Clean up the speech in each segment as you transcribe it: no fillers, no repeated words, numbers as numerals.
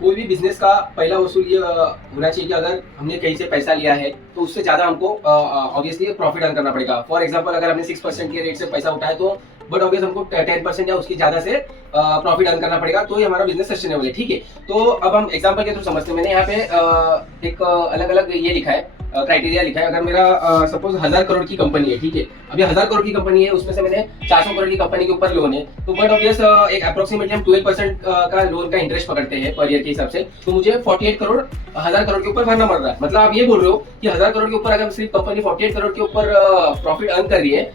कोई भी बिजनेस का पहला वसूल ये होना चाहिए कि अगर हमने कहीं से पैसा लिया है तो उससे ज्यादा हमको ऑब्वियसली प्रॉफिट अर्न करना पड़ेगा। फॉर एग्जांपल अगर हमने 6% के रेट से पैसा उठाया तो बट ऑब्वियस हमको 10% या उसकी ज्यादा से प्रॉफिट अर्न करना पड़ेगा, तो ये हमारा बिजनेस सस्टेनेबल है। ठीक है, तो अब हम एग्जांपल के थ्रू समझते हैं। मैंने यहाँ पे एक अलग अलग ये लिखा है, क्राइटेरिया लिखा है। अगर मेरा सपोज 1000 करोड़ की कंपनी है, ठीक है, अभी 1000 करोड़ की कंपनी है, उसमें से मैंने 400 करोड़ की कंपनी के ऊपर लोन है, तो बट ऑब्वियस एक अप्रोक्सीमेटली हम 12% का लोन का इंटरेस्ट पकड़ते हैं पर ईयर के हिसाब से, तो मुझे 48 करोड़ 1000 करोड़ के ऊपर भरना पड़ रहा है। मतलब आप ये बोल रहे हो कि 1000 करोड़ के ऊपर अगर सिर्फ कंपनी 48 करोड़ के ऊपर प्रॉफिट अर्न कर रही है,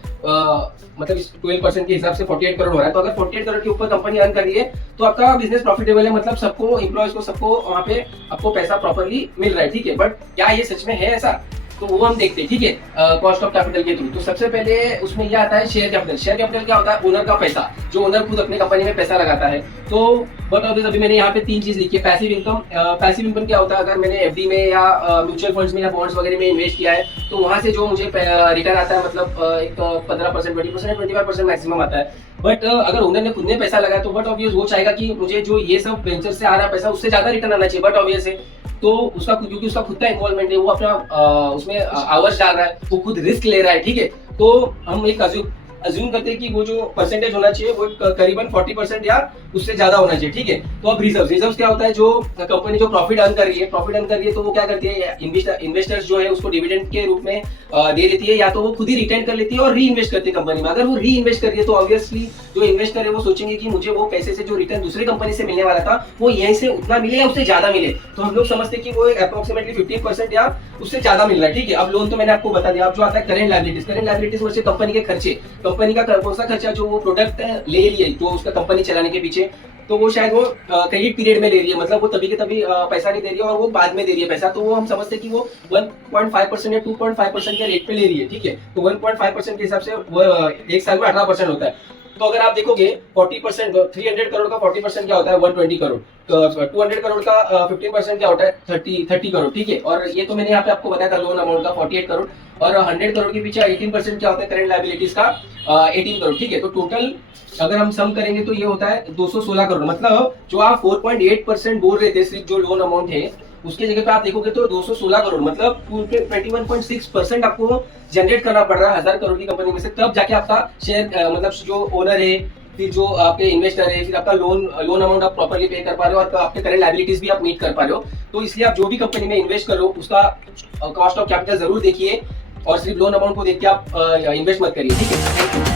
मतलब इस 12% के हिसाब से 48 करोड़ हो रहा है, तो अगर 48 करोड़ के ऊपर कंपनी अर्न कर रही है तो आपका बिजनेस प्रॉफिटेबल है, मतलब सबको एम्प्लॉयज को सबको वहाँ पे आपको पैसा प्रॉपरली मिल रहा है। ठीक है, बट क्या ये सच में है ऐसा, तो वो हम देखते हैं। ठीक है, कॉस्ट ऑफ कैपिटल के थ्रू तो सबसे पहले उसमें ये आता है शेयर कैपिटल। शेयर कैपिटल क्या होता है? ओनर का पैसा, जो ओनर खुद अपने कंपनी में पैसा लगाता है। तो बट अभी मैंने यहाँ पे 3 चीज लिखी है। Passive income. पैसिव इनकम क्या होता है? अगर मैंने एफडी में या म्यूचुअल फंड्स में या बॉन्ड्स वगैरह में इन्वेस्ट किया है तो वहां से जो मुझे रिटर्न आता है, मतलब एक 15%, 20%, 25% मैक्सिमम आता है। बट अगर ओनर ने खुद ने पैसा लगाया तो बट ऑब्वियस वो चाहेगा कि मुझे जो ये सब वेंचर से आ रहा है पैसा उससे ज्यादा रिटर्न आना चाहिए। बट ऑब्वियस है, तो उसका क्योंकि उसका खुद का इन्वॉल्वमेंट है, वो अपना उसमें आवर्स डाल रहा है, वो खुद रिस्क ले रहा है। ठीक है, तो हम एक अज्यूम करते हैं कि वो जो परसेंटेज होना चाहिए वो करीबन 40% या उससे ज्यादा होना चाहिए। ठीक है, तो अब रिजर्व क्या होता है? जो कंपनी जो प्रॉफिट अर्न कर रही है तो वो क्या करती है? इन्वेस्टर्स जो है उसको डिविडेंड के रूप में दे देती है, या तो वो खुद ही रिटर्न कर लेती है और री इन्वेस्ट करती है कंपनी में। अगर वो री इन्वेस्ट कर रही है तो ऑब्वियसली जो इन्वेस्टर है वो सोचेंगे कि मुझे वो पैसे से जो रिटर्न दूसरी कंपनी से मिलने वाला था वो यहीं से उतना मिले या उससे ज्यादा मिले, तो हम लोग समझते हैं कि वो अप्रोक्सीमेटली 15% या उससे ज्यादा मिल रहा है। ठीक है, अब लोन तो मैंने आपको बता दिया। अब जो आता है करेंट लायबिलिटीज वैसे कंपनी के खर्चे, कंपनी का कौन सा खर्चा जो वो प्रोडक्ट ले रही है जो उसका कंपनी चलाने के पीछे, तो वो शायद वो क्रेडिट पीरियड में ले रही है, मतलब वो तभी के तभी पैसा नहीं दे रही है और वो बाद में दे रही है पैसा, तो वो हम समझते हैं कि वो 1.5% या 2.5% के रेट पे ले रही है। ठीक है, तो 1.5% के हिसाब से वो एक साल में 18% होता है। तो अगर आप देखोगे 40%, 300 करोड़ का 40% क्या होता है? 120 करोड़। तो 200 करोड़ का 15% क्या होता है? 30 करोड़। ठीक है, और ये तो मैंने यहाँ पे आपको बताया था लोन अमाउंट का 48 करोड़, और 100 करोड़ के पीछे 18% क्या होता है? करेंट लायबिलिटीज का 18 करोड़। ठीक है, तो टोटल अगर हम सम करेंगे तो ये होता है 216 करोड़। मतलब जो आप 4.8% बोल रहे थे सिर्फ जो लोन अमाउंट है, उसके जगह पे आप देखोगे तो 216 करोड़, मतलब 21.6% आपको जनरेट करना पड़ रहा है 1000 करोड़ की कंपनी में से, तब जाके आपका शेयर मतलब जो ओनर है, फिर जो आपके इन्वेस्टर है, फिर आपका लोन अमाउंट आप प्रॉपर्ली पे कर पा रहे हो और आपके करेंट लायबिलिटीज भी आप मीट कर पा रहे हो। तो इसलिए आप जो भी कंपनी में इन्वेस्ट करो उसका कॉस्ट ऑफ कैपिटल जरूर देखिए और सिर्फ लोन अमाउंट को देख के आप इन्वेस्ट मत करिए। ठीक है, थैंक यू।